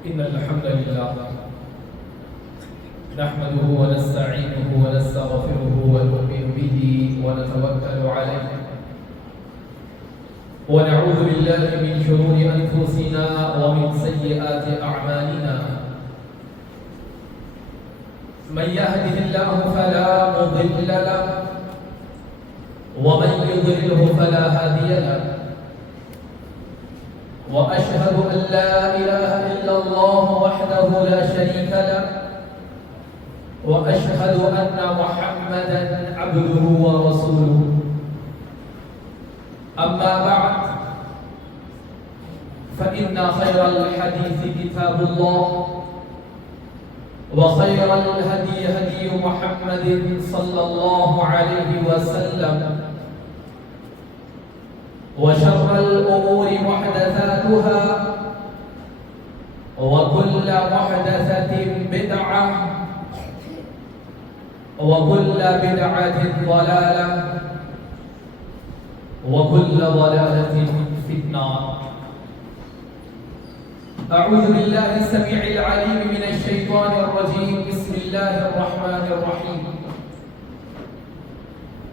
إن الحمد لله نحمده ونستعينه ونستغفره ونؤمن به ونتوكل عليه ونعوذ بالله من شرور أنفسنا ومن سيئات أعمالنا من يهده الله فلا مضل له ومن يضلله فلا هادي له وأشهد أن لا إله إلا الله وحده لا شريك له وأشهد أن محمدا عبده ورسوله أما بعد فإن خير الحديث كتاب الله وخير الهدي هدي محمد صلى الله عليه وسلم وشر الأمور محدثاتها وكل محدثة بدعة وكل بدعة ضلالة وكل ضلالة في النار. أعوذ بالله السميع العليم من الشيطان الرجيم. بسم الله الرحمن الرحيم.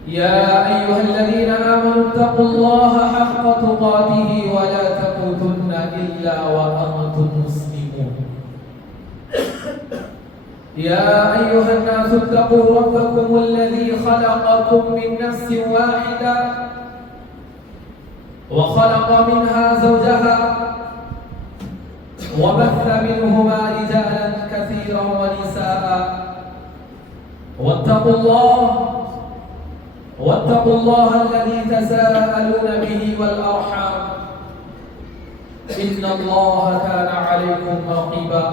يا أيها الذين آمنوا اتقوا الله حق تقاته ولا تموتن إلا وأنتم مسلمون. يا أيها الناس اتقوا ربكم الذي خلقكم من نفس واحدة وخلق منها زوجها وبث منهما رجالا كثيرا ونساء واتقوا الله الذي تساءلون به والأرحام إن الله كان عليكم رقيبا.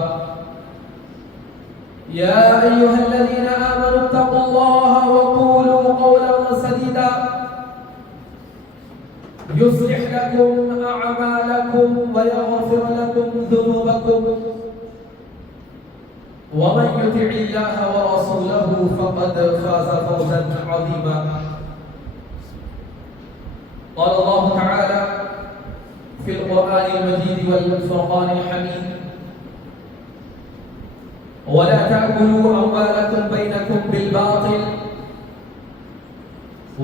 يا أيها الذين آمنوا اتقوا الله وقولوا قولا سديدا يصلح لكم أعمالكم ويغفر لكم ذنوبكم ومن يطع الله ورسوله فقد فاز فوزا عظيما. قال الله تعالى في القرآن المجيد والفرقان الحميد: ولا تأكلوا أموالكم بينكم بالباطل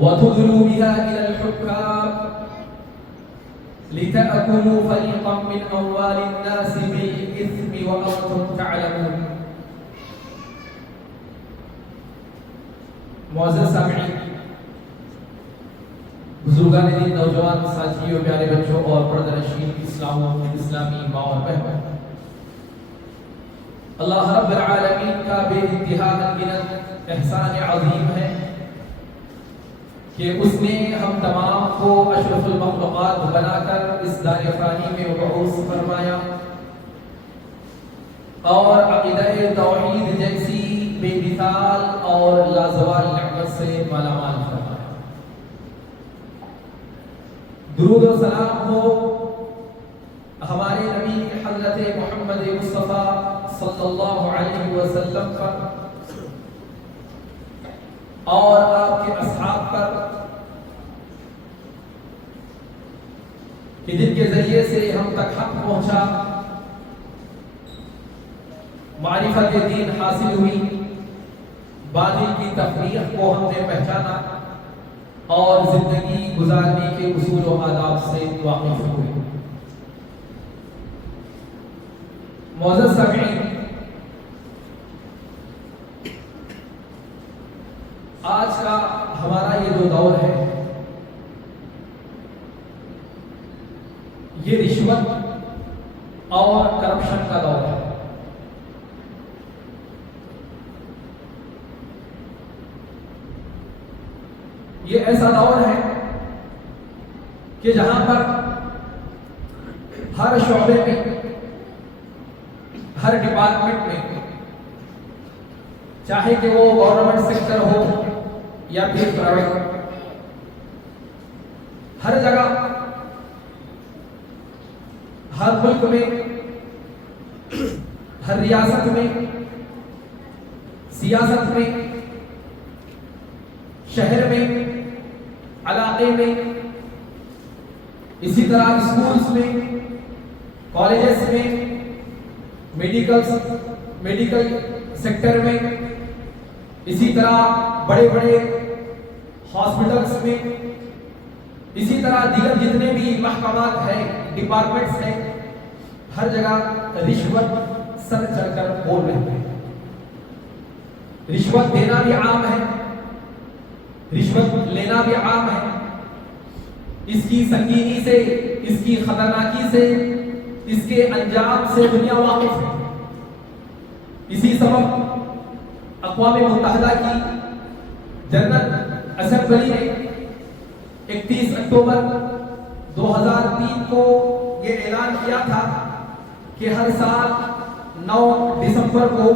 وتدلوا بها إلى الحكام لتأكلوا فريقا من أموال الناس بالإثم وأنتم تعلمون. معزز سامعین، بزرگان دین، نوجوان ساتھیوں، پیارے بچوں اور پردنشین اسلامی ماں اور بہنوں، اللہ رب العالمین کا بے انتہا گنت احسان عظیم ہے کہ اس نے ہم تمام کو اشرف المخلوقات بنا کر اس دار فانی میں مبعوث فرمایا اور عقیدہ توحید جیسی بے مثال اور لازوال نعمت سے مالا مال فرمایا۔ درود و سلام ہو ہمارے نبی حضرت محمد مصطفیٰ صلی اللہ علیہ وسلم پر اور آپ کے اصحاب پر کہ جن کے ذریعے سے ہم تک حق پہنچا، معرفت دین حاصل ہوئی، باطل کی تفریق کو ہم نے پہچانا اور زندگی گزارنے کے اصول و آداب سے واقف ہوئے۔ معزز سامعین، آج کا ہمارا یہ جو دور ہے یہ رشوت اور کرپشن کا دور ہے۔ یہ ایسا دور ہے کہ جہاں پر ہر شعبے میں، ہر ڈپارٹمنٹ میں، چاہے کہ وہ گورنمنٹ سیکٹر ہو یا پھر پرائیویٹ، ہر جگہ، ہر ملک میں، ہر ریاست میں، سیاست میں، شہر میں، علاقے میں، اسی طرح اسکولز میں، کالجز میں، میڈیکل سیکٹر میں، اسی طرح بڑے بڑے ہاسپٹلس میں، اسی طرح دیگر جتنے بھی محکمات ہیں، ڈپارٹمنٹس ہیں، ہر جگہ رشوت سر چڑھ کر بول رہے ہیں۔ رشوت دینا بھی عام ہے، رشوت لینا بھی عام ہے۔ اس کی سنگینی سے، اس کی خطرناکی سے، اس کے انجام سے دنیا واقف ہے۔ اسی سبب اقوام متحدہ کی جنرل اسمبلی نے 31 اکتوبر 2003 کو یہ اعلان کیا تھا کہ ہر سال 9 دسمبر کو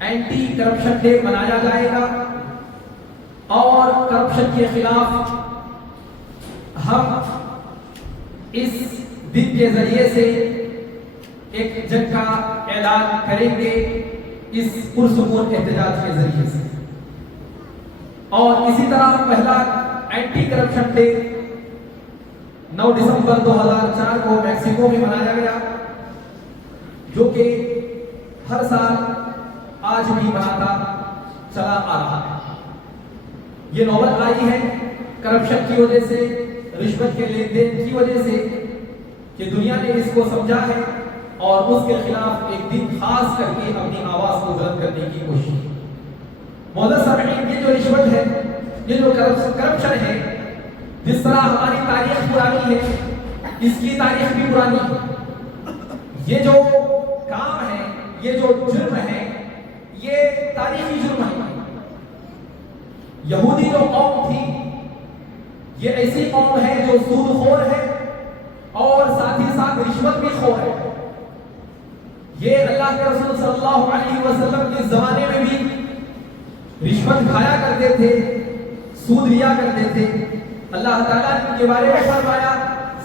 اینٹی کرپشن ڈے منایا جائے گا، اور کرپشن کے خلاف ہم اس دن کے ذریعے سے ایک جنگ کا اعلان کریں گے، اس پرسکون احتجاج کے ذریعے سے۔ اور اسی طرح پہلا اینٹی کرپشن ڈے 9 دسمبر 2004 کو میکسیکو میں منایا گیا، جو کہ ہر سال آج بھی مناتا چلا آ رہا ہے۔ یہ نوبت آئی ہے کرپشن کی وجہ سے، رشوت کے لین دین کی وجہ سے، کہ دنیا نے اس کو سمجھا ہے اور اس کے خلاف ایک دن خاص کر کے اپنی آواز کو بلند کرنے کی کوشش کی۔ معزز سامعین، یہ جو رشوت ہے، یہ جو کرپشن ہے، جس طرح ہماری تاریخ پرانی ہے، اس کی تاریخ بھی پرانی ہے۔ یہ جو کام ہے، یہ جو جرم ہے، یہ تاریخی جرم ہے۔ یہودی جو قوم تھی، یہ ایسی قوم ہے جو سود خور ہے اور ساتھ ہی ساتھ رشوت بھی خور ہے۔ یہ اللہ کے رسول صلی اللہ علیہ وسلم کے زمانے میں بھی رشوت کھایا کرتے تھے، سود لیا کرتے تھے۔ اللہ تعالیٰ نے ان کے بارے میں فرمایا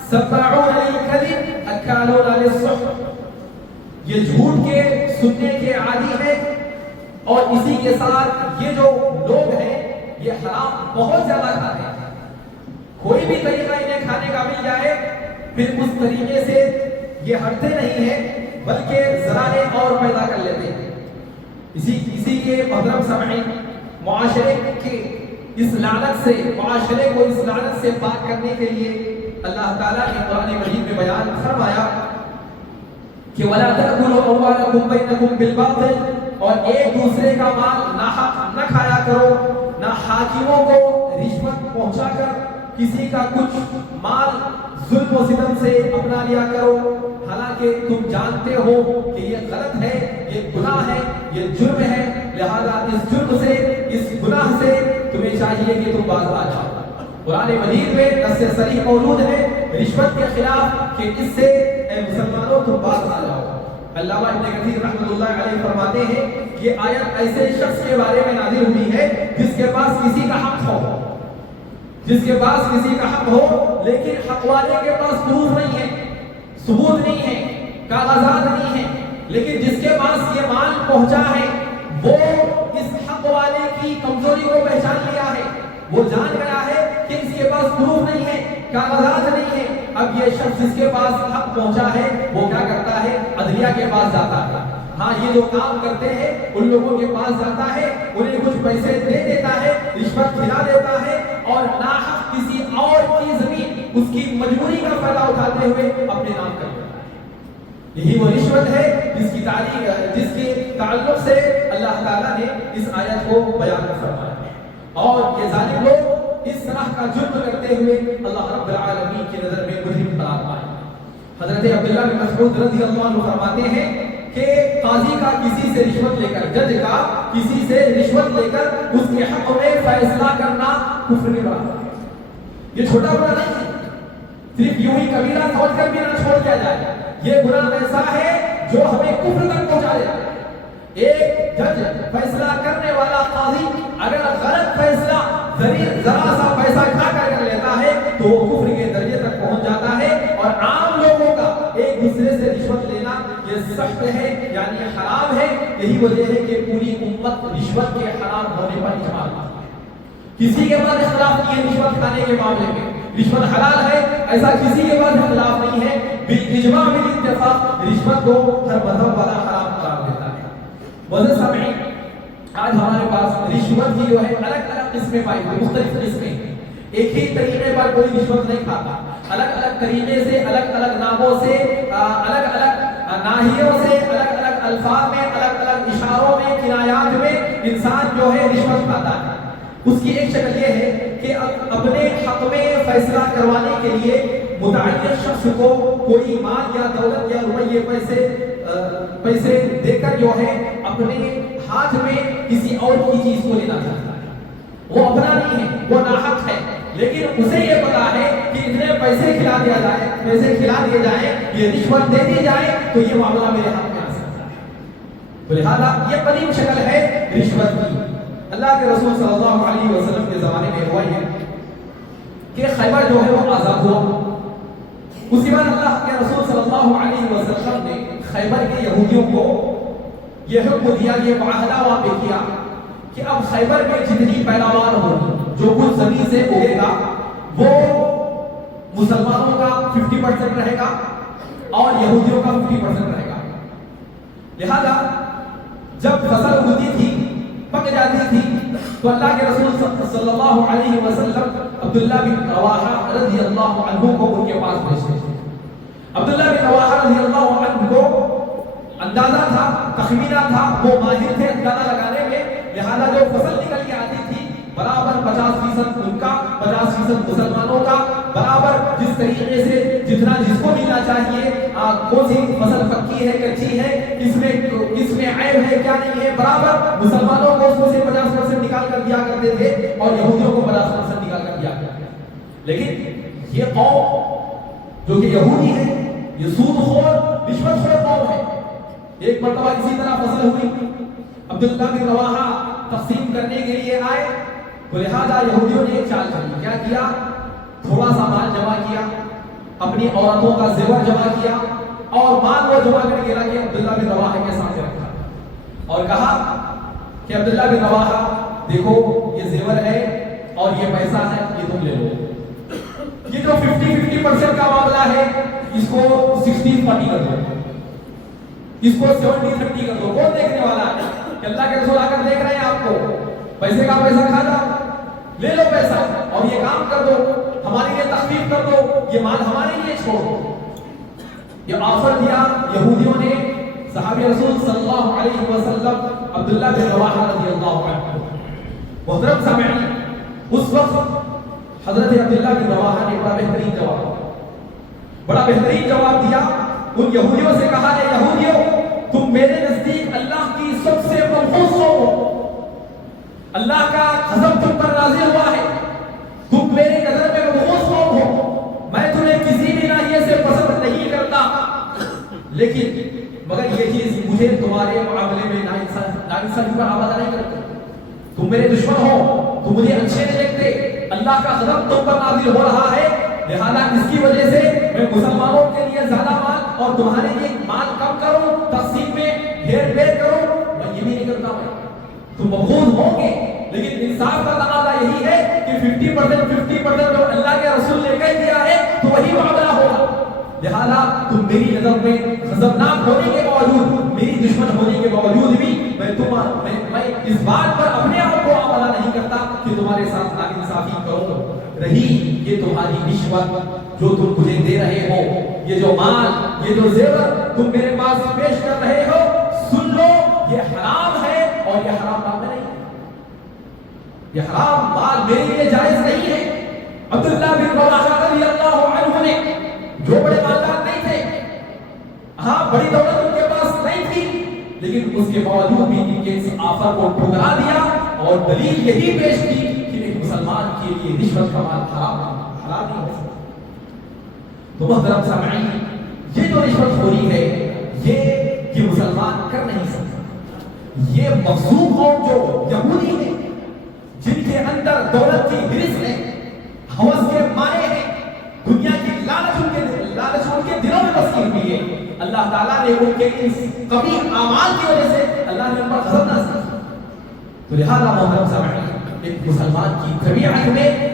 سماعون للکذب اکالون للسحت، یہ جھوٹ کے سننے کے عادی ہے، اور اسی کے ساتھ یہ جو لوگ ہیں یہ حرام بہت زیادہ کھاتے ہیں۔ کوئی بھی طریقہ انہیں کھانے کا مل جائے پھر اس طریقے سے یہ ہٹتے نہیں ہیں، بلکہ ذرائع اور پیدا کر لیتے ہیں۔ اسی کے محترم سامعین، معاشرے کے اس لعنت سے، معاشرے کو اس لعنت سے پاک کرنے کے لیے اللہ تعالیٰ نے قرآن مجید میں بیان فرمایا کہ وَلَا تَأْكُلُوا أَمْوَالَكُمْ بَيْنَكُمْ بِالْبَاطِلِ، اور ایک دوسرے کا مال ناحق نہ کھایا کرو، نہ حاکموں کو رشوت پہنچا کر کسی کا کچھ مال ظلم و ستم سے اپنا لیا کرو، حالانکہ تم جانتے ہو کہ یہ غلط ہے، یہ گناہ ہے، یہ جرم ہے، لہذا اس جرم سے، اس گناہ سے تمہیں چاہیے کہ تم باز آ جاؤ۔ قرآن مجید میں نص صریح موجود ہے رشوت کے خلاف کہ اس سے اے مسلمانوں تم باز آ جاؤ۔ علامہ ابن کثیر رحمۃ اللہ علیہ فرماتے ہیں یہ آیت ایسے شخص کے بارے میں نازل ہوئی ہے جس کے پاس کسی کا حق ہو، جس کے پاس کسی کا حق ہو لیکن حق والے کے پاس پروف نہیں ہے، ثبوت نہیں ہے، کاغذات نہیں ہے، لیکن جس کے پاس یہ مال پہنچا ہے وہ اس حق والے کی کمزوری کو پہچان لیا ہے، وہ جان گیا ہے کہ اس کے پاس پروف نہیں ہے، کاغذات نہیں ہے۔ اب یہ شخص جس کے پاس حق پہنچا ہے وہ کیا کرتا ہے؟ عدلیہ کے پاس جاتا ہے۔ ہاں، یہ جو کام کرتے ہیں ان لوگوں کے پاس جاتا ہے، انہیں کچھ پیسے دے دیتا ہے، رشوت کھلا دیتا ہے، اور ناحق کسی اور کی زمین اس کی مجبوری کا فائدہ اٹھاتے ہوئے اپنے نام کر دیتا ہے۔ یہی وہ رشوت ہے جس کے تعلق سے اللہ تعالیٰ نے اس آیت کو بیان فرمایا ہے، اور یہ ظالم لوگ اس طرح کا جرم کرتے ہوئے اللہ رب العالمین کی نظر میں مجرم قرار پائے۔ حضرت عبداللہ بن مسعود رضی اللہ عنہ فرماتے ہیں کہ قاضی کا کسی سے رشوت لے کر، جج کا کسی سے رشوت لے کر اس کے حق میں فیصلہ کرنا کفر کے برابر ہے۔ یہ چھوٹا گناہ نہیں ہے، صرف یوں ہی کبیرہ سمجھ کر بھی نہ چھوڑ دیا جائے، یہ گناہ ایسا ہے جو ہمیں کفر تک پہنچا دیتا ہے۔ ایک جج، فیصلہ کرنے والا قاضی اگر غلط فیصلہ ذرا سا پیسہ کھا کر لیتا ہے تو وہ کفر کے درجے تک پہنچ جاتا ہے، اور عام لوگوں کا ایک دوسرے سے رشوت لینا یہ سخت ہے، یعنی حرام ہے۔ یہی وجہ ہے کہ پوری امت رشوت کے حرام ہونے پر اجماع ہے، کسی کے پاس اختلاف نہیں ہے رشوت کھانے کے معاملے میں، رشوت حلال ہے، ایسا کسی کے پاس اختلاف نہیں ہے، بالاجماع بالاتفاق رشوت کو ہر مذہب والا حرام قرار دیتا ہے۔ معزز سامعین، آج ہمارے پاس رشوت کی جو ہے الگ الگ قسمیں پائی جاتی ہیں، مختلف قسمیں، ایک ہی طریقے پر کوئی رشوت نہیں کھاتا، الگ الگ طریقے سے، الگ الگ ناموں سے، الگ الگ ناحیوں سے، الگ الگ الفاظ میں، الگ الگ اشاروں میں، کنایات میں انسان جو ہے رشوت کھاتا ہے۔ اس کی ایک شکل یہ ہے کہ اپنے حق میں فیصلہ کروانے کے لیے متعین شخص کو کوئی مال یا دولت یا روپیے پیسے دے کر جو ہے اپنے ہاتھ میں کسی اور کی چیز کو لینا چاہتا ہے۔ وہ اپنا نہیں ہے، وہ ناحق ہے، لیکن اسے یہ پتا ہے کہ اتنے پیسے کھلا دیا جائے، پیسے کھلا دیے جائیں، یہ رشوت دے دی جائے تو یہ معاملہ میرے ہاتھ میں آ سکتا ہے۔ تو لہٰذا یہ قدیم شکل ہے رشوت کی۔ اللہ کے رسول صلی اللہ علیہ وسلم کے زمانے میں ہوا ہے کہ خیبر جو ہے وہ آزاد ہوا۔ اسی بار اللہ کے رسول صلی اللہ علیہ وسلم نے خیبر کے یہودیوں کو یہ حکم دیا، یہ معاہدہ وہاں پہ کیا کہ اب خیبر میں جتنی پیداوار ہوگی، جو کچھ زمین سے اگے گا، وہ مسلمانوں کا 50% رہے گا اور یہودیوں کا 50% رہے گا۔ لہذا جب فصل ہوتی تھی، پک جاتی تھی، تو اللہ کے رسول صلی اللہ علیہ وسلم عبداللہ بن رواحہ رضی اللہ عنہ کو ان کے پاس بھیجتے تھے۔ عبداللہ بن رواحہ رضی اللہ عنہ کو اندازہ تھا، تخمینہ تھا، وہ ماہر تھے اندازہ لگانے میں، لہذا جو فصل نکل کے آتی تھی برابر 50% ان کا، 50% مسلمانوں کا، برابر جس طریقے سے جتنا جس کو ملنا چاہیے، کون سی فصل پکی ہے کچی ہے، کس میں عیب ہے کیا نہیں ہے، برابر مسلمانوں کو اس میں سے 50% نکال کر دیا کرتے تھے اور یہودیوں کو 50% نکال کر دیا کرتے تھے۔ لیکن یہ قوم جو کہ یہودی ہے، یہ سود خور، رشوت خور قوم ہے۔ ایک مرتبہ اسی طرح فصل ہوئی، عبداللہ بن رواحہ تقسیم کرنے کے لیے آئے، تو لہذا یہودیوں نے ایک چال چلی، کیا کیا؟ تھوڑا سا مال جمع کیا، اپنی عورتوں کا زیور جمع کیا اور مال وہ جمع کر کے لا کے عبداللہ بن رواحہ کے سامنے رکھا اور کہا کہ عبداللہ بن رواحہ دیکھو یہ زیور ہے اور یہ پیسہ ہے، یہ تم لے لو۔ یہ جو 50% کا معاملہ ہے اس کو 60-40 کر دو، اس کو 70-30 کر دو۔ کون دیکھنے والا ہے؟ کہ اللہ کے رسول آ کر دیکھ رہے ہیں آپ کو، پیسے کا پیسہ کھانا، لے لو پیسہ اور یہ کام کر دو، ہمارے لیے تخفیف کر دو، یہ مال ہمارے لیے چھوڑ دو۔ یہ آفر دیا یہودیوں نے صحابی رسول صلی اللہ علیہ وسلم عبداللہ بن رواحہ رضی اللہ عنہ۔ محترم سامعین، اس وقت حضرت عبداللہ بن رواحہ نے بڑا بہترین جواب دیا۔ ان یہودیوں سے کہا کہ یہودیوں، تم میرے نزدیک اللہ کی سب سے منحوس قوم ہو، اللہ کا غضب تم پر نازل ہوا ہے، تم میری نظر میں منحوس قوم ہو، میں تمہیں کسی بھی ناحیے سے پسند نہیں کرتا، لیکن مگر یہ چیز مجھے تمہارے معاملے میں ناانصافی پر آمادہ نہیں کرتی۔ تم میرے دشمن ہو، تم مجھے اچھے نہیں لگتے، اللہ کا غضب تم پر نازل ہو رہا ہے، لہذا اس کی وجہ سے میں مسلمانوں کے لیے زیادہ مال اور تمہارے لیے مال کم کروں، تقسیم میں ہیر پھیر کروں، میں یہ بھی نہیں کرتا ہوں۔ تم مبغوض ہوں گے، لیکن انصاف کا تقاضا یہی ہے کہ 50% جو اللہ کے رسول نے کہہ دیا ہے تو وہی معاملہ ہوگا۔ لہذا تم میری نظر میں غضبناک ہونے کے باوجود، میری دشمن ہونے کے باوجود بھی میں اس بات پر اپنے آپ کو آمادہ نہیں کرتا کہ تمہارے ساتھ ناانصافی کروں۔ رہی یہ تمہاری رشوت جو تم مجھے دے رہے ہو، یہ جو مال، یہ جو زیور تم میرے پاس پیش کر رہے ہو، سن لو یہ حرام ہے اور یہ حرام مال نہیں ہے، یہ حرام مال میرے لیے جائز نہیں ہے۔ عبداللہ بن رواحہ رضی اللہ عنہ نے جو بڑے مالدار نہیں تھے، ہاں بڑی دولت ان کے پاس نہیں تھی، لیکن اس کے باوجود بھی ان کے اس آفر کو ٹھکرا دیا اور دلیل یہی پیش کی کہ ایک مسلمان کے لیے رشوت کا مال حرام نہیں ہو سکتا۔ تو محترم سامعین، یہ جو رشوت خوری ہے یہ مسلمان کر نہیں سکتا۔ یہ مغصوب قوم جو یہودی ہے، جن کے اندر دولت کی ہرس ہے، ہوس کے مارے ہیں، دنیا کی لالچ ان کے دلوں میں بسی ہوئی ہے، اللہ تعالیٰ نے ان کے اس قبیح اعمال کی وجہ سے اللہ نے ان پر غضب نازل کیا۔ تو لہذا محترم سامعین، ایک مسلمان کی طبیعت میں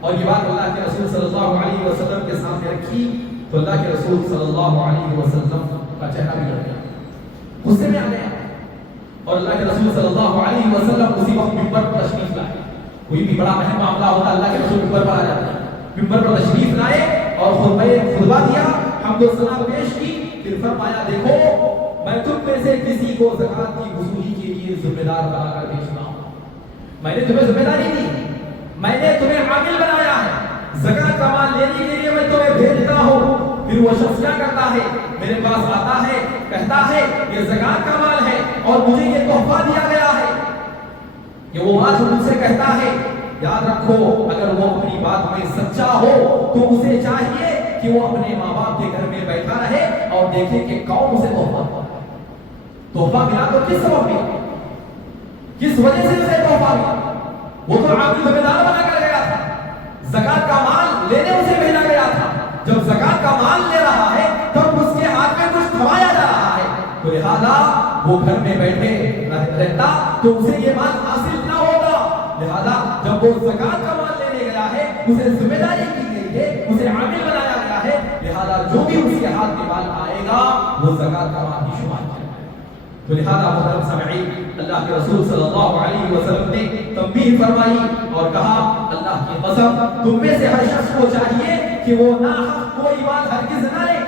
اور یہ بات اللہ کے رسول صلی اللہ علیہ وسلم کے سامنے رکھی تو اللہ کے رسول صلی اللہ علیہ وسلم کا چہرہ بھی لگ گیا، غصے میں آ گیا، اور اللہ کے رسول صلی اللہ علیہ وسلم اسی وقت منبر پر تشریف لائے۔ کوئی بھی بڑا اہم معاملہ ہوتا اللہ کے رسول منبر پر آ جاتے ہیں، منبر پر تشریف لائے اور خطبہ دیا، حمد و ثنا پیش کی، پھر فرمایا دیکھو میں تم میں سے کسی کو زکات کی وصولی کے لیے ذمہ دار بنا کر بھیجتا ہوں، میں نے تمہیں ذمہ داری دی، میں نے تمہیں عامل بنایا ہے، زکات کا مال لینے کے لیے میں تمہیں بھیجتا ہوں۔ پھر وہ شخص کیا کرتا ہے، میرے پاس آتا ہے، کہتا ہے یہ زکات کا مال ہے اور مجھے یہ تحفہ دیا گیا ہے، کہ وہ بات مجھ سے کہتا ہے، یاد رکھو اگر وہ اپنی بات میں سچا ہو تو اسے چاہیے کہ وہ اپنے ماں باپ کے گھر میں بیٹھا رہے اور دیکھے کہ کون اسے تحفہ ملا تو کس سبب ملا، کس وجہ سے اسے تحفہ ملا، وہ تو عامل ذمہ دار بنا کر گیا تھا، زکات کا مال لینے اسے بھیجا گیا تھا، جب زکات کا مال لے رہا ہے تب اس کے ہاتھ میں کچھ تھمایا جا رہا ہے، تو لہذا وہ گھر میں بیٹھے رہتا تو اسے یہ مال حاصل نہ ہوتا، لہذا جب وہ زکات کا مال لینے گیا ہے اسے ذمہ داری کی گئی ہے، اسے عامل بنایا گیا ہے، لہذا جو بھی اس کے ہاتھ میں مال آئے گا وہ زکات کا مال ہی شمار کیا جائے گا۔ تو لہذا محترم سامعین، اللہ کے رسول صلی اللہ علیہ وسلم نے تنبیہ فرمائی اور کہا اللہ کی قسم تم میں سے ہر شخص کو چاہیے کہ وہ ناحق کوئی مال ہرگز نہ لے،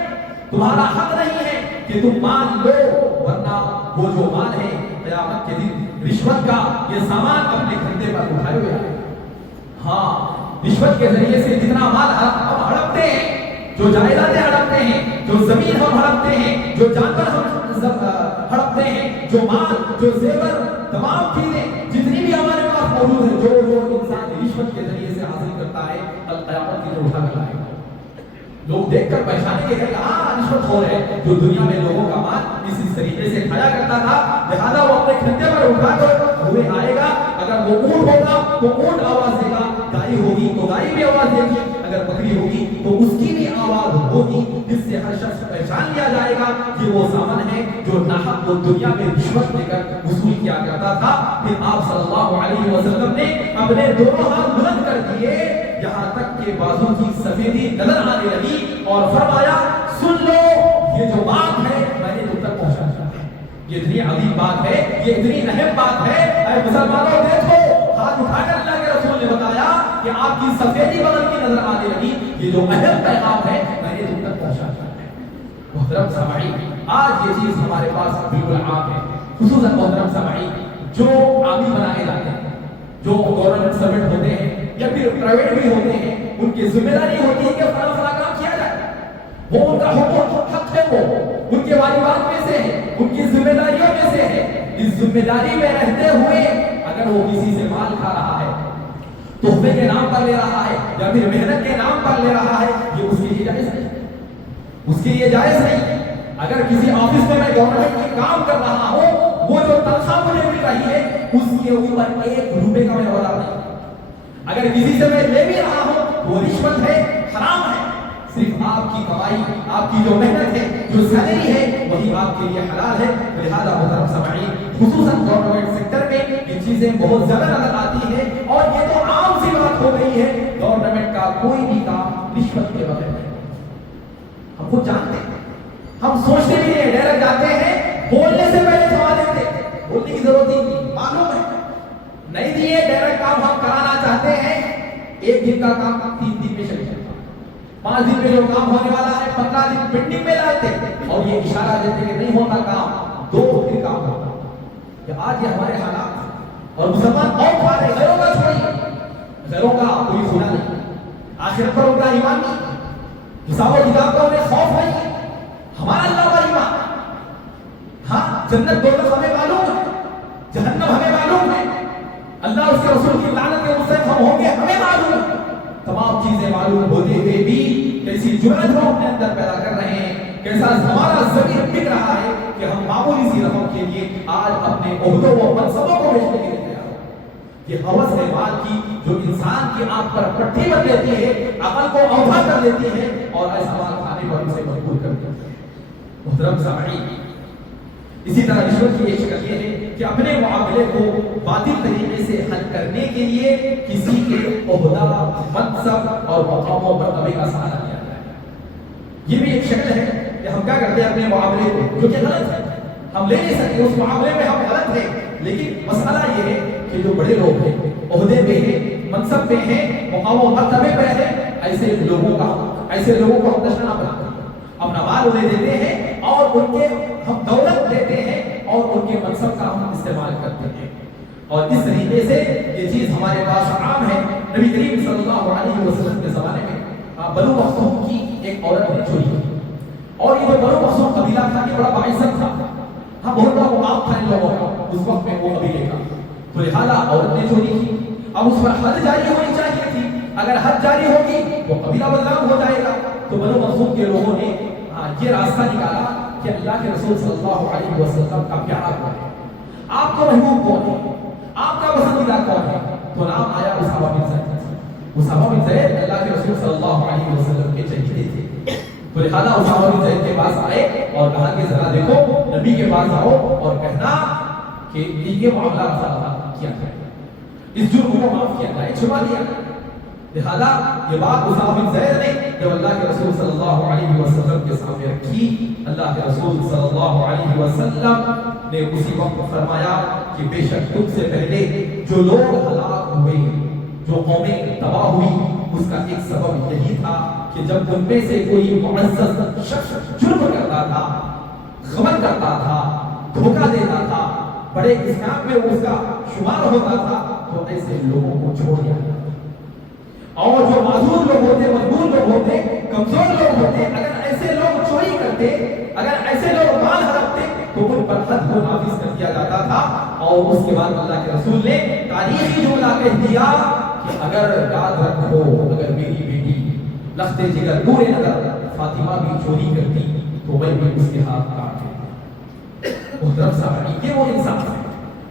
تمہارا حق نہیں ہے کہ تم مال لو، ورنہ وہ جو مال ہے قیامت کے دن رشوت کا یہ سامان اپنے کندھے پر اٹھائے ہوئے آئے۔ ہاں، رشوت کے ذریعے سے جتنا مال ہم ہڑپتے ہیں، جو جائیدادیں ہڑپتے ہیں، جو زمین ہم ہڑپتے ہیں، جو جانور ہم ہڑپتے ہیں، جو مال، جو زیور، تمام چیزیں جتنی بھی ہمارے پاس موجود ہیں، جو انسان رشوت کے ذریعے سے حاصل کرتا ہے قیامت کے دن اٹھا کر لائے گا۔ لوگ دیکھ کر پہچانے کے کہیں ہاں رشوت خور ہے، جو دنیا میں لوگوں کا مال اسی طریقے سے کھایا کرتا تھا، لہذا وہ اپنے کندھے پر اٹھا کر ہوئے آئے گا، اگر وہ اونٹ ہوگا تو اونٹ آواز دے گا، گائے ہوگی تو گائے بھی آواز دے گی، اگر بکری ہوگی تو اس کی بھی آواز ہوگی، جس سے ہر شخص پہچان لیا جائے گا یہ وہ سامان ہے جو ناحق وہ دنیا میں رشوت لے کر وصول کیا کرتا تھا۔ پھر آپ صلی اللہ علیہ وسلم نے اپنے دونوں ہاتھ بلند کر دیے یہاں تک کہ بازو کی سفیدی نظر آنے لگی اور فرمایا سن لو یہ جو بات ہے میں نے تم تک پہنچا دیا، یہ اتنی عظیم بات ہے، یہ اتنی اہم بات ہے، اے مسلمانوں دیکھو، ہاتھ اٹھا کر اللہ کے رسول نے بتایا کہ آپ کی سفیدی بدن کی نظر آنے لگی، یہ جو اہم پیغام ہے میں نے تم تک پہنچا دیا۔ محترم سامعین، آج یہ چیز ہمارے پاس بالکل عام ہے، خصوصاً محترم سامعین جو عامی بنائے جاتے ہیں، جو گورنمنٹ سروینٹ ہوتے ہیں یا پھر پرائیویٹ بھی ہوتے ہیں، ان کی ذمہ داری ہوتی ہے کہ فلاں فلاں کام کیا جائے، وہ ان کا حق ہے، وہ ان کے واجبات میں سے ہے، ان کی ذمہ داریوں میں سے ہے۔ اس ذمہ داری میں رہتے ہوئے اگر وہ کسی سے مال کھا رہا ہے، تحفے کے نام پر لے رہا ہے یا پھر محنت کے نام پر لے رہا ہے، یہ اس کے لیے جائز نہیں، اس کے لیے جائز نہیں۔ اگر کسی آفس میں میں گورنمنٹ کے کام کر رہا ہوں، وہ جو تنخواہ مجھے مل رہی ہے اس کے اوپر 1 روپے کا میں وعدہ نہیں، اگر کسی سے میں لے بھی رہا ہوں وہ رشوت ہے، حرام ہے، صرف آپ کی کمائی، آپ کی جو محنت ہے، جو سیلری ہے وہی آپ کے لیے حلال ہے۔ لہذا محترم سامعین، خصوصاً گورنمنٹ سیکٹر میں یہ چیزیں بہت زیادہ نظر آتی ہیں اور یہ تو عام سی بات ہو گئی ہے، گورنمنٹ کا کوئی بھی کام رشوت کے بغیر نہیں، ہم خود جانتے ہیں، ہم سوچتے بھی نہیں، ڈائریکٹ جاتے ہیں، بولنے سے پہلے تھما دیتے، بولنے کی ضرورت ہی نہیں، معلوم ہے نہیں دیے، ڈائریکٹ کام ہم کرانا چاہتے ہیں، 1 دن کا کام 3 دن میں چلے جاتا، 5 دن میں جو کام ہونے والا ہے 15 دن پینڈنگ میں لاتے اور یہ اشارہ دیتے کہ نہیں ہوتا کام، 2 دن کام ہوتا۔ کہ آج یہ ہمارے حالات، اور مسلمان اور کھا رہے، غیروں کا چھوڑیے، غیروں کا کوئی خدا نہیں، آخرت پر ان کا ایمان نہیں، حساب و کتاب کا انہیں خوف نہیں، ہمارا اللہ کا ایمان، ہاں جنت دوزخ ہمیں معلوم ہے، جہنم ہمیں معلوم ہے، اللہ اس کے رسول کی لعنت کے مستحق ہم ہوں گے ہمیں معلوم ہے، تمام چیزیں معلوم ہوتے ہوئے بھی کیسی جرأت ہم اپنے اندر پیدا کر رہے ہیں، کیسا ہمارا ضمیر بک رہا ہے کہ ہم معمولی سی رقم کے لیے آج اپنے عہدوں و منصبوں کو بیچنے کے لیے تیار ہو۔ یہ ہوس ہے مال کی جو انسان کی آنکھ پر پٹی بن دیتی ہے، عقل کو اوجھا کر دیتی ہے اور ایسا مال کھانے پر اسے مجبور کر دیتی ہے۔ محترم سامعین، اسی طرح رشوت کی ایک شکل یہ ہے کہ اپنے معاملے کو باطل طریقے سے حل کرنے کے لیے کسی کے عہدہ، منصب اور مقام و مرتبے کا سہارا لیا جائے۔ یہ بھی ایک شکل ہے کہ ہم کیا کرتے ہیں اپنے معاملے کو، جو کہ غلط ہے، ہم لے نہیں سکتے اس معاملے میں، ہم غلط ہیں، لیکن مسئلہ یہ ہے کہ جو بڑے لوگ ہیں، عہدے پہ ہیں، منصب پہ ہیں، مقام و مرتبے پہ ہیں، ایسے لوگوں کو ہم دشمن بناتے ہیں، اپنا مال انہیں دیتے ہیں اور ان کے ہم دولت دیتے ہیں اور ان کے منصب کا ہم استعمال کرتے ہیں، اور اس طریقے سے یہ چیز ہمارے پاس عام ہے۔ نبی کریم صلی اللہ علیہ وسلم کے زمانے میں بنو مخزوم کی ایک عورت نے چوری کی، اور یہ جو بنو مخزوم قبیلہ تھا یہ بڑا باعزت تھا، بہت بڑا مقام تھا ان لوگوں کا اس وقت میں، وہ قبیلے کا، تو لہٰذا عورت نے چوری کی۔ اب اس پر حد جاری ہونی چاہیے تھی، اگر حد جاری ہوگی تو قبیلہ بدنام ہو جائے گا، تو بنو مخزوم کے لوگوں نے یہ راستہ نکالا کہ اللہ کے رسول صلی اللہ علیہ وسلم کا پیارا کون ہے، آپ کا محبوب کون ہے، آپ کا پسندیدہ کون ہے، تو نام آیا اسامہ بن زید۔ اسامہ بن زید اللہ کے رسول صلی اللہ علیہ وسلم کے چہیتے تھے، تو لہٰذا اسامہ بن زید کے پاس آئے اور کہا کہ ذرا دیکھو، نبی کے پاس آؤ اور کہنا کہ یہ معاملہ رفع کیا جائے، اس جرم کو معاف کیا جائے، چھپا دیا۔ لہذا یہ بات اسامہ بن زید نے جب اللہ کے رسول صلی اللہ علیہ وسلم کے سامنے رکھی، اللہ کے رسول صلی اللہ علیہ وسلم نے اسی وقت فرمایا کہ بے شک تم سے پہلے جو لوگ ہلاک ہوئے، جو قومیں تباہ ہوئی، اس کا ایک سبب یہی تھا کہ جب ان میں سے کوئی معزز شخص جرم کرتا تھا، غمن کرتا تھا، دھوکہ دیتا تھا، بڑے اسلام میں اس کا شمار ہوتا تھا، تو ایسے لوگوں کو چھوڑ دیا، اور جو معذور لوگ ہوتے، مجبور لوگ ہوتے، کمزور لوگ ہوتے، اگر ایسے لوگ چوری کرتے، اگر ایسے لوگ مال ہڑپتے تو ان پر حد کو نافذ کر دیا جاتا تھا۔ اور اس کے بعد اللہ کے رسول نے تاریخی جملہ کہہ دیا کہ اگر یاد رکھو، اگر میری بیٹی لخت جگر پورے نگر فاطمہ بھی چوری کرتی تو میں بھی اس کے ہاتھ کاٹ دیتا۔ محترم صاحب، یہ وہ انصاف ہے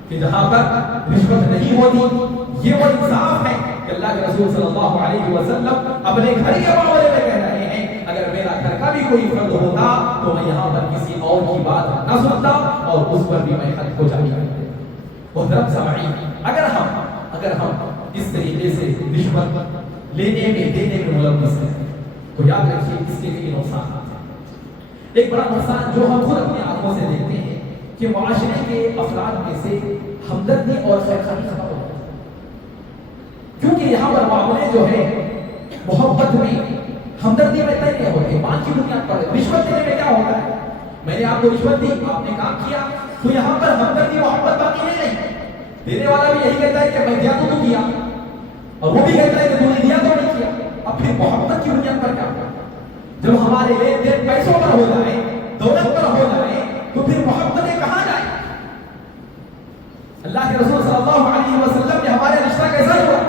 کہ جہاں پر رشوت نہیں ہوتی، یہ وہ انصاف ہے کہ اللہ کے رسول صلی اللہ علیہ وسلم اپنے گھر کے معاملے میں کہہ رہے ہیں اگر میرا گھر کا بھی کوئی فرد ہوتا تو میں یہاں پر کسی اور کی بات نہ سنتا اور اس پر بھی میں حد کو جاری کر دیتا۔ محترم سامعین، اگر ہم اس طریقے سے رشوت لینے میں دینے میں ملوث ہیں تو یاد رکھیے اس کے لیے نقصانات ہیں۔ ایک بڑا نقصان جو ہم خود اپنی آنکھوں سے دیکھتے ہیں کہ معاشرے کے افراد میں سے ہمدردی اور خیرخواہی ختم ہو جاتی ہے، کیونکہ یہاں پر معاملے جو ہے محبت میں، ہمدردی میں طے نہیں ہوتے، مال کی بنیاد پر۔ رشوت دینے میں کیا ہوتا ہے، میں نے آپ کو رشوت دی، آپ نے کام کیا، تو یہاں پر ہمدردی محبت باقی نہیں رہی۔ دینے والا بھی یہی کہتا ہے کہ میں دیا تو کیا، اور وہ بھی کہتا ہے کہ تو نے دیا تو نہیں کیا۔ اب پھر محبت کی بنیاد پر کیا ہوگا؟ جب ہمارے لین دین پیسوں پر ہو جائے، دولت پر ہو جائے، تو پھر محبتیں کہاں جائیں؟ اللہ کے رسول صلی اللہ علیہ وسلم نے ہمارے رشتہ کیسا ہوا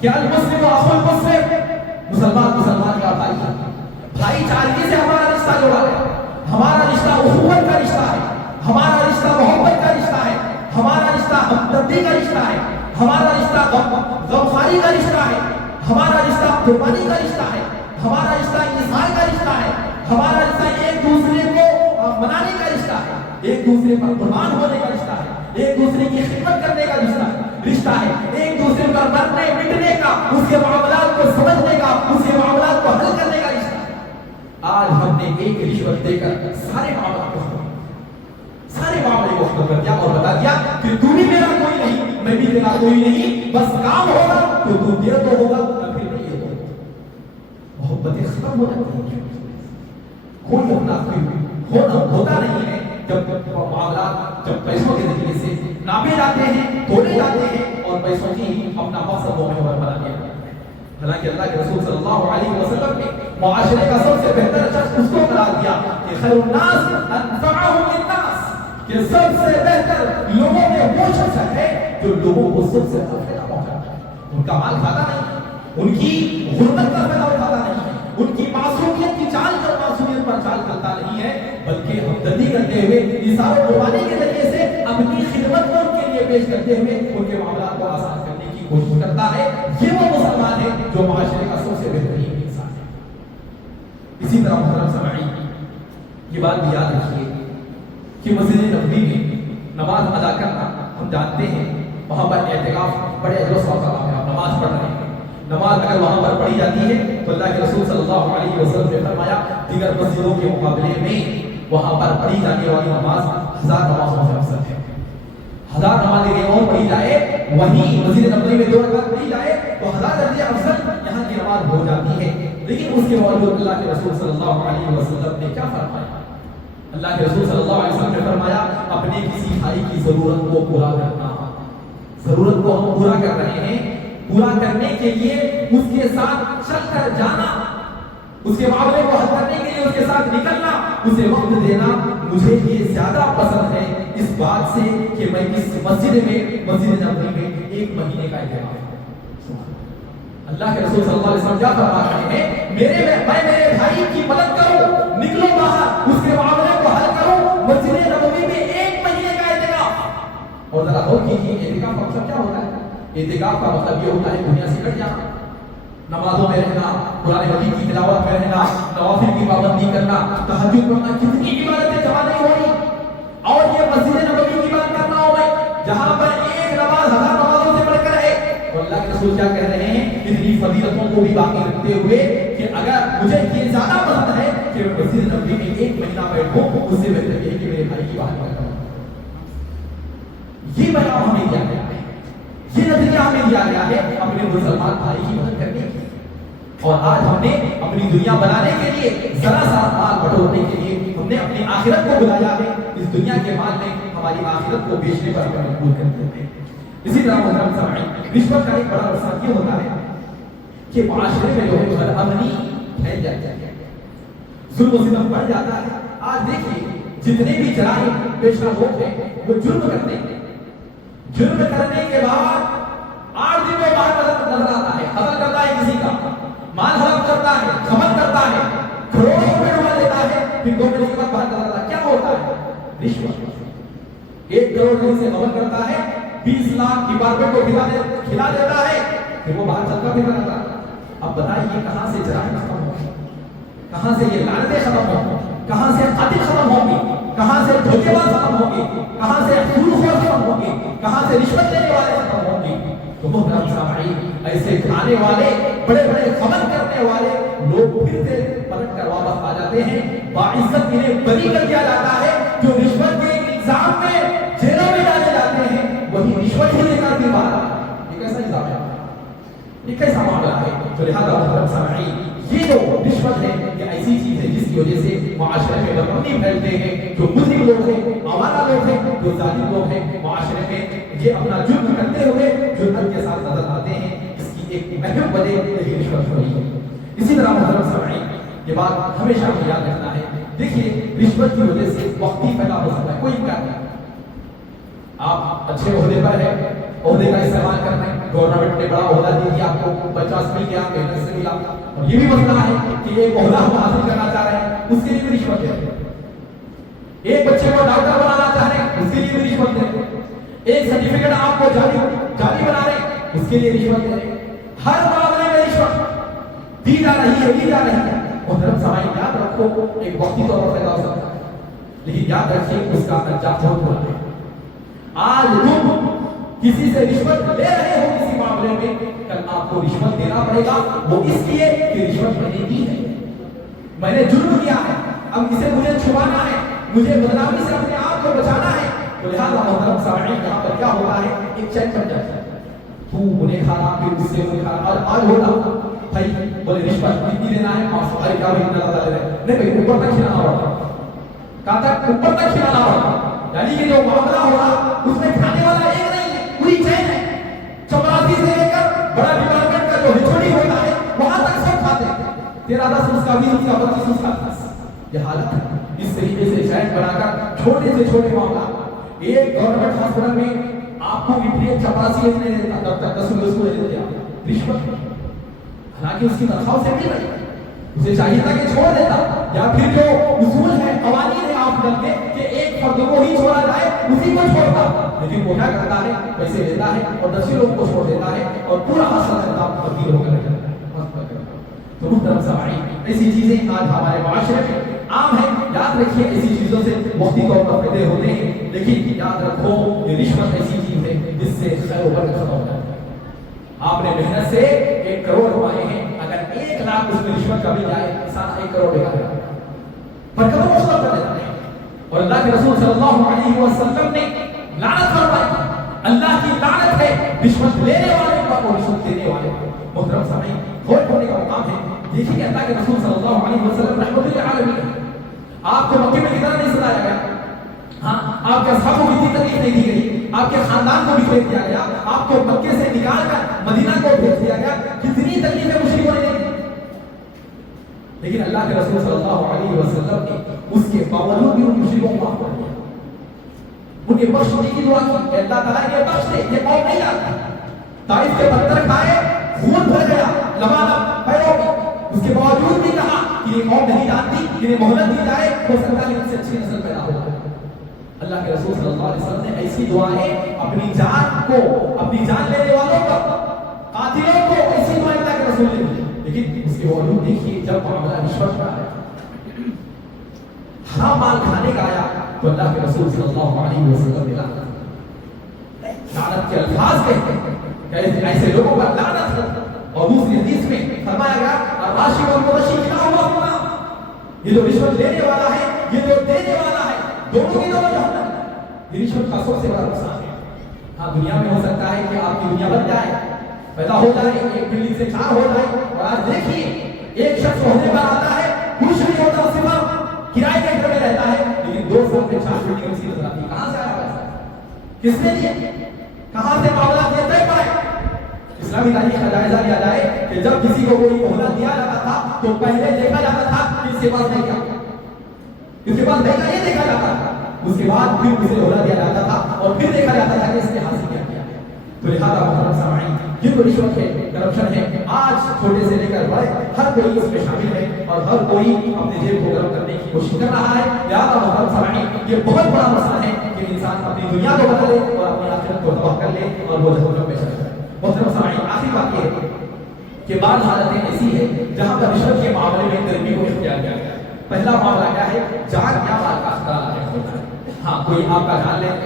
کہ المسلم اخو المسلم، مسلمان کا بھائی چارگی سے ہمارا رشتہ جوڑا ہے، ہمارا رشتہ اخوت کا رشتہ ہے، ہمارا رشتہ محبت کا رشتہ ہے، ہمارا رشتہ ہمدردی کا رشتہ ہے، ہمارا رشتہ غمخواری کا رشتہ ہے، ہمارا رشتہ قربانی کا رشتہ ہے، ہمارا رشتہ انصاف کا رشتہ ہے، ہمارا رشتہ ایک دوسرے کو منانے کا رشتہ ہے، ایک دوسرے پر قربان ہونے کا رشتہ ہے، ایک دوسرے کی خدمت کرنے کا رشتہ ہے، ایک دوسرے پر مرنے مٹنے کا، اس کے معاملات کو سمجھنے کا، اس کے معاملات کو حل کرنے کا رشتہ ہے۔ آج ہم نے ایک رشوت دے کر سارے معاملات کو ختم کر دیا اور بتا دیا کہ تو بھی میرا کوئی نہیں، میں بھی تیرا کوئی نہیں، بس کام ہوگا تو تو دے تو ہوگا یا پھر نہیں ہوگا۔ محبتیں ختم ہو جاتی ہیں، کوئی اپنا ہوتا نہیں ہے جب معاملات جب پیسوں کے ذریعے سے ناپے جاتے ہیں، تولے جاتے ہیں اور پیسوں کی اپنا مقصد و محور بنا لیا جاتا ہے۔ حالانکہ اللہ کے رسول صلی اللہ علیہ وسلم نے معاشرے کا سب سے بہتر شخص اس کو قرار دیا کہ خیر الناس انفعهم للناس، کہ سب سے بہتر لوگوں میں وہ شخص ہے جو لوگوں کو سب سے فائدہ پہنچاتا ہے۔ ان کا مال کھاتا نہیں، ان کی غربت کا فائدہ اٹھاتا نہیں، ان کی معصومیت کی چال پر معصومیت پر چال چلتا نہیں ہے، بلکہ ہمدردی کرتے ہوئے اظہار و قربانی کے ذریعے سے اپنی خدمت کو ان کے لیے پیش کرتے ہوئے ان کے معاملات کو آسان کرنے کی کوشش کرتا ہے۔ یہ وہ مسلمان ہے جو معاشرے کا سب سے بہترین انسان ہے۔ اسی طرح محترم سامعین، یہ بات بھی یاد رکھیے کہ مسجد نبوی میں نماز ادا کرنا ہم جانتے ہیں وہاں پر اعتکاف بڑے اجر و ثواب کا کام ہے. آپ نماز پڑھ رہے ہیں, نماز اگر وہاں پر پڑھی جاتی ہے تو اللہ کے رسول صلی اللہ علیہ وسلم نے فرمایا دیگر مسجدوں کے مقابلے میں وہاں پر پڑھی جانے والی نماز 1000 نمازوں سے افضل ہے. 1000 نمازیں اور پڑھی جائے وہیں مسجد نبوی میں 2 رکعت پڑھی جائے تو 1000 درجے افضل یہاں کی نماز ہو جاتی ہے. لیکن اس کے باوجود اللہ کے رسول صلی اللہ علیہ وسلم نے کیا فرمایا؟ اللہ کے رسول صلی اللہ علیہ وسلم نے فرمایا اپنے کسی بھائی کی ضرورت کو پورا کرنا. ضرورت کو ہم پورا کر رہے ہیں, پورا کرنے کے لیے اس کے ساتھ چل کر جانا, اس کے معاملے کو حل کرنے کے لیے اس کے ساتھ نکلنا, اسے وقت دینا مجھے یہ زیادہ پسند ہے اس بات سے کہ میں اس مسجد میں مسجد نبوی میں 1 مہینے کا اعتکاف. اللہ کے رسول صلی اللہ علیہ وسلم کیا فرما رہے ہیں, میں میرے بھائی کی مدد کروں, نکلو باہر, اس کے معاملے کو حل کروں, مسجد نبوی میں 1 مہینے کا اعتکاف. اور ذرا غور کیجیے اعتکاف کا مطلب کیا ہوتا ہے؟ اعتکاف کا مطلب یہ ہوتا ہے دنیا سے کٹ جانا, نمازوں میں رہنا, قرآن مجید کی تلاوت میں رہنا, نوافل کی پابندی کرنا, تہجد پڑھنا. کتنی عبادتیں جمع نہیں ہو رہی, اور یہ مسجد نبوی کی بات کرنا ہو گئی جہاں پر 1 نماز 1000 نمازوں سے بڑھ کر ہے. اور اللہ کے رسول کیا کہہ رہے ہیں اتنی فضیلتوں کو بھی باقی رکھتے ہوئے کہ اگر مجھے یہ زیادہ پسند ہے کہ میں مسجد نبوی میں 1 مہینہ بیٹھوں, اس سے بہتر یہ ہے کہ میرے بھائی کی بات کرتا ہوں. یہ پیغام ہمیں دیا گیا ہے, یہ نظریہ ہمیں دیا گیا ہے اپنے مسلمان بھائی کی مدد کرنے کی. اور آج ہم نے اپنی دنیا بنانے کے لیے, ذرا سا مال بٹورنے کے لیے ہم نے اپنی آخرت کو بلایا ہے. اس دنیا کے مال میں ہماری آخرت کو بیچنے پر ہمیں مجبور کر دیتے ہیں. اسی طرح محترم سامعین, رشوت کا ایک بڑا نقصان یہ ہوتا ہے کہ معاشرے میں جو ہے بدامنی پھیل جاتی ہے, ظلم و ستم بڑھ جاتا ہے. آج دیکھیے جتنے بھی جرائم پیشہ لوگ ہیں وہ جرم کرتے ہیں, جرم کرنے کے بعد 8 دن میں باہر نظر آتا ہے, قتل کرتا ہے کسی کا, مال ہڑپ کرتا ہے, قتل کرتا ہے, کروڑوں روپے ڈبا دیتا ہے, پھر 2 مہینے کے بعد باہر نظر آتا ہے. کیا ہوتا ہے؟ رشوت. 1 کروڑ کہیں سے قتل کرتا ہے, 20 لاکھ ڈپارٹمنٹ کو کھلا دیتا ہے, پھر وہ باہر چلتا پھر رہتا ہے. اب بتائیے کہاں سے جرائم ختم ہوں, کہاں سے یہ لعنتیں ختم ہوں, کہاں سے قاتل ختم ہوں گے, کہاں سے دھوکے باز ختم ہوں گے, کہاں سے سودخور ختم ہوں گے, کہاں سے رشوت لینے والے ختم ہوں گے. تو محترم سامعین ایسے کھانے والے بڑے بڑے خبر کرنے والے لوگ پھر سے پلٹ کر واپس آ جاتے ہیں, باعزت انہیں بری کر دیا جاتا ہے. جو رشوت کے الزام میں جیلوں میں ڈالے جاتے ہیں وہی رشوت ہی لے کر بھی باہر آ رہے ہیں. یہ کیسا نظام ہے, یہ کیسا معاملہ ہے؟ تو لہٰذا محترم سامعین یہ جو رشوت ہے یہ ایسی چیز ہے جس کی وجہ سے معاشرے میں بدامنی پھیلتے ہیں. جو مجرم لوگ ہیں, آوارہ لوگ ہیں, جو ظالم لوگ ہیں, معاشرے میں یہ اپنا جرم کرتے ہوئے جرم کے ساتھ نظر آتے ہیں. اس کی ایک اہم وجہ یہ رشوت ہوئی ہے. اسی طرح محترم سامعین یہ بات ہمیشہ ہمیں یاد رکھنا ہے. دیکھیے رشوت کی وجہ سے وقتی پیدا ہو سکتا ہے, کوئی امکان نہیں. آپ اچھے عہدے پر ہیں, عہدے کا استعمال کرنا ہے, گورنمنٹ نے بڑا عہدہ دے دیا آپ کو, 50 مل گیا, محنت سے ملا, اور یہ بھی مسئلہ ہے کہ ایک عہدہ ہم حاصل کرنا چاہ رہے ہیں, اس کے لیے بھی رشوت ہے. ایک بچے کو ڈاکٹر بنانا چاہ رہے ہیں, اس کے لیے بھی رشوت ہے. ایک سرٹیفکیٹ آپ کو جعلی بنا رہے ہیں, اس کے لیے رشوت ہے. ہر معاملے میں رشوت دی جا رہی ہے, دی جا رہی ہے. محترم سامعین یاد رکھو ایک وقتی طور پر پیدا ہو سکتا ہے, لیکن یاد رکھیے اس کا انجام بہت برا ہے. آج تم کسی سے رشوت لے رہے ہو کسی معاملے میں, کل آپ کو رشوت دینا پڑے گا. وہ اس لیے کہ رشوت میں نے دی ہے, میں نے جرم کیا ہے, اب اسے مجھے چھپانا ہے, مجھے بدنامی سے اپنے آپ کو بچانا ہے. تو لہٰذا محترم سامعین یہاں پر کیا ہوتا ہے, ایک چیک بن جاتا ہے. تو انہیں کھانا, پھر اس سے انہیں کھانا. آج ہوتا بھائی بولے رشوت کتنی دینا ہے, 500. ارے کیا بھائی اتنا زیادہ لے رہے ہیں, نہیں بھائی اوپر تک کھلانا پڑتا, کہاں تک اوپر تک کھلانا پڑتا. یعنی یہ جو معاملہ ہو رہا اس میں کھانے والا ایک نہیں ہے, پوری چین ہے. چپراسی سے لے کر بڑا ڈپارٹمنٹ کا جو ہچوڑی ہوتا ہے وہاں تک سب کھاتے ہیں. 13 اس کا 20 اس کا 25 اس کا 10. یہ حالت ہے. اس طریقے سے چین بنا کر چھوٹے سے چھوٹے معاملہ, ایک گورنمنٹ ہاسپٹل میں آپ کو چپراسی اتنے دیتا, 10 روپے اس کو دے دیتے رشوت. حالانکہ اس کی تنخواہ سے مل رہی ہے, اسے چاہیے تھا کہ چھوڑ دیتا. یا پھر جو اصول ہے, قوانین ہے آپ ڈر کے کہ ایک فرد کو ہی چھوڑا جائے, اسی کو چھوڑتا. لیکن وہ کیا کرتا ہے, پیسے لیتا ہے اور 10 لوگوں کو چھوڑ دیتا ہے, اور پورا حاصل تبدیل ہو کر. تو محترم سامعین ایسی چیزیں آج ہمارے معاشرے میں عام ہیں. یاد رکھیے ایسی چیزیں چیزوں سے وقتی طور پر فائدے ہوتے ہیں، لیکن یاد رکھو یہ رشوت ایسی چیز ہے جس سے خیر و برکت ختم ہو جاتا ہے۔ آپ نے محنت سے 1 کروڑ کمائے ہیں، اگر 1 لاکھ اس میں رشوت کا مل جائے سارا 1 کروڑ بیکار ہے، برکتوں کو ختم کر دیتا ہے۔ اور اللہ کے رسول صلی اللہ علیہ وسلم نے لعنت فرمائی، اللہ کی لعنت ہے رشوت لینے والے پر اور رشوت دینے والے پر۔ محترم سامعین، غور کرنے کا مقام ہے، دیکھیے کہ اللہ کے رسول صلی اللہ علیہ وسلم رحمت للعالمین، آپ کو مکے میں کتنا نہیں ستایا گیا، ہاں آپ کے اصحابوں کی اتنی تکلیف نہیں دی گئی، آپ کے خاندان کو بکھیر دیا گیا، آپ کو مکے سے نکال کر مدینہ کو بھیج دیا گیا، کتنی تکلیفیں مشرکوں نے دی، لیکن اللہ کے رسول صلی اللہ علیہ وسلم نے اس کے باوجود بھی ان مشرکوں کو معاف کر دیا، انہیں بخشنے کی دعا کی کہ اللہ تعالیٰ نے بخش دے، یہ قوم نہیں جانتی، طائف کے پتھر کھائے خون بھر گیا لبانہ پیروں میں، اس کے باوجود بھی کہا کہ یہ قوم نہیں جانتی، انہیں مہلت دی جائے، ہو سکتا ہے ان سے اچھی نسل پیدا ہو۔ اللہ کے رسول صلی اللہ علیہ وسلم نے ایسی دعائیں اپنی جان کو، اپنی جان لینے والوں کو، قاتلوں کو ایسی دعائیں اللہ کے رسول نے دی، لیکن اس کے باوجود دیکھیے جب معاملہ رشوت کا ہے، حرام مال کھانے کا آیا تو اللہ کے رسول صلی اللہ علیہ وسلم نے لعنت کے الفاظ کہتے ہیں کہ ایسے لوگوں پر لعنت ہے، اور دوسری حدیث میں فرمایا گیا الراشی والمرشی کلاہما، یہ جو رشوت لینے والا ہے، یہ جو دینے والا ہے، دونوں کی دونوں جہنم، یہ رشوت کا سب سے بڑا نقصان ہے۔ ہاں دنیا میں ہو سکتا ہے کہ آپ کی دنیا بن جائے، پیدا ہو جائے، ایک بلڈنگ سے 4 ہو جائے، اور آج دیکھیے ایک شخص ہونے پر آتا ہے، کچھ نہیں ہوتا، صرف کرائے کے گھر میں رہتا ہے، لیکن 2 سال میں 4 بلڈنگ اسی نظر آتی ہے، کہاں سے آیا پیسہ، کس نے دیا، کہاں سے معاملات یہ طے پائے؟ اسلامی تاریخ کا جائزہ لیا جائے کہ جب کسی کو کوئی مہلت دیا جاتا تھا تو پہلے دیکھا جاتا تھا کہ اس کے پاس نہیں کیا، اس کے پاس نہیں کیا، یہ دیکھا جاتا تھا، اس کے بعد پھر اسے مہلت دیا جاتا تھا اور پھر دیکھا جاتا تھا کہ اس نے حاصل کیا کیا ہے۔ تو لہٰذا محترم سامعین، یہ تو رشوت ہے، کرپشن ہے، آج چھوٹے سے لے کر بڑے ہر کوئی اس میں شامل ہے اور ہر کوئی اپنے جیب کو گرم کرنے کی کوشش کر رہا ہے۔ لہٰذا محترم سامعین، یہ بہت بڑا مسئلہ ہے کہ انسان اپنی دنیا کو بدلے اور اپنی آخرت کو تباہ کر لے اور وہ جہنم میں چلا جائے۔ محترم سامعین، آخری بات یہ ہے کہ بعض حالتیں ایسی ہے جہاں پر رشوت کے معاملے میں نرمی کو اختیار کیا گیا ہے۔ پہلا معاملہ کیا ہے؟ جان یا مال کا خطرہ لاحق ہوتا ہے۔ ہاں کوئی آپ کا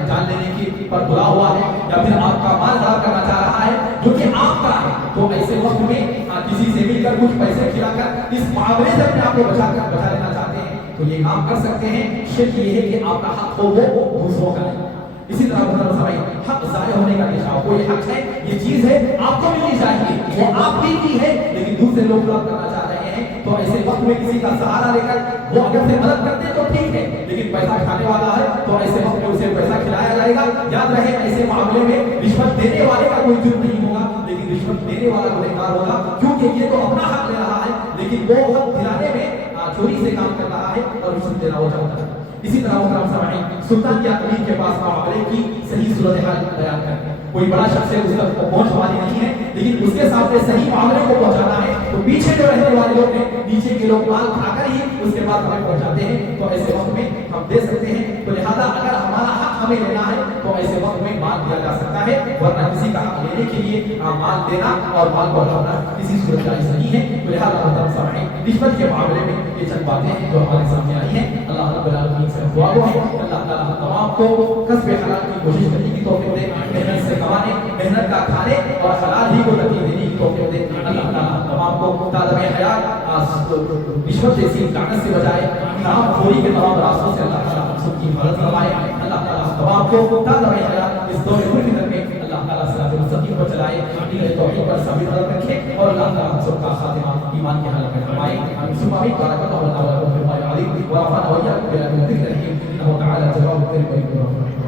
جان لینے کی پر بلا ہوا ہے یا پھر آپ کا مال خراب کرنا چاہ رہا ہے جو کہ آپ کا ہے، تو ایسے وقت میں کسی سے مل کر کچھ پیسے کھلا کر اس معاملے سے اپنے آپ کو بچا لینا چاہتے ہیں تو یہ کام کر سکتے ہیں۔ شرط یہ ہے کہ آپ کا حق ہو وہ دوسروں کا نہیں۔ اسی طرح محترم سامعین، حق ضائع ہونے کا نشان، کوئی حق ہے، یہ چیز ہے آپ کو ملنی چاہیے، وہ آپ کی ہے لیکن دوسرے لوگ رد کرنا چاہ رہے ہیں، تو ایسے وقت میں کسی کا سہارا لے کر وہ اگر سے مدد کرتے تو ٹھیک ہے، لیکن پیسہ کھانے والا ہے تو ایسے وقت میں اسے پیسہ کھلایا جائے گا۔ یاد رہے ایسے معاملے میں رشوت دینے والے کا کوئی جرم نہیں ہوگا لیکن رشوت دینے والا گنہگار ہوگا، کیونکہ یہ تو اپنا حق لے رہا ہے لیکن وہ حق دلانے میں چوری سے کام کر رہا ہے اور رشوت دینا ہو جاتا ہے۔ اسی طرح محترم سامعین، سلطان یا امیر کے پاس معاملے کی صحیح صورتحال بیان کریں، کوئی بڑا شخص ہے، اس تک پہنچ والی نہیں ہے لیکن اس کے سامنے صحیح معاملے کو پہنچانا ہے تو پیچھے جو رہنے والے لوگ ہیں، نیچے کے لوگ مال کھا کر ہی اس کے بعد ہمیں پہنچاتے ہیں، تو ایسے وقت میں ہم دے سکتے ہیں۔ تو لہذا اگر ہمارا حق ہمیں لینا ہے تو ایسے وقت میں مال دیا جا سکتا ہے، ورنہ کسی کا حق لینے کے لیے مال دینا اور مال کو ہٹانا کسی صورت جائز نہیں ہے۔ تو لہذا محترم سامعین، رشوت کے معاملے میں یہ چند باتیں ہیں جو ہمارے سامنے آئی ہیں۔ اللہ رب العالمین سے دعا ہے اللہ تعالیٰ تمام کو کسب حلال کی کوشش کرنے کی توفیق دے، محنت سے کمانے، محنت کا کھانے اور حلال ہی کو ترجیح دینے کی توفیق دے۔ اللہ تعالیٰ تمام کو تعلیم حیات رشوت جیسی لعنت سے بچائے، حرام خوری کے تمام راستوں سے اللہ تعالیٰ ہم سب کی حفاظت فرمائے۔ اللہ تعالیٰ تمام کو تعلیم حیات اس دور فتن میں اللہ تعالیٰ صراط مستقیم پر چلائے، دین توحید پر ثابت قدم رکھے اور اللہ تعالیٰ ہم سب کا خاتمہ ایمان کی حالت میں فرمائے۔ آمین بارک اللہ تعالیٰ فی القرآن العظیم ورفعنا وإياكم بلا ذکر انه تعالى جواب الكريم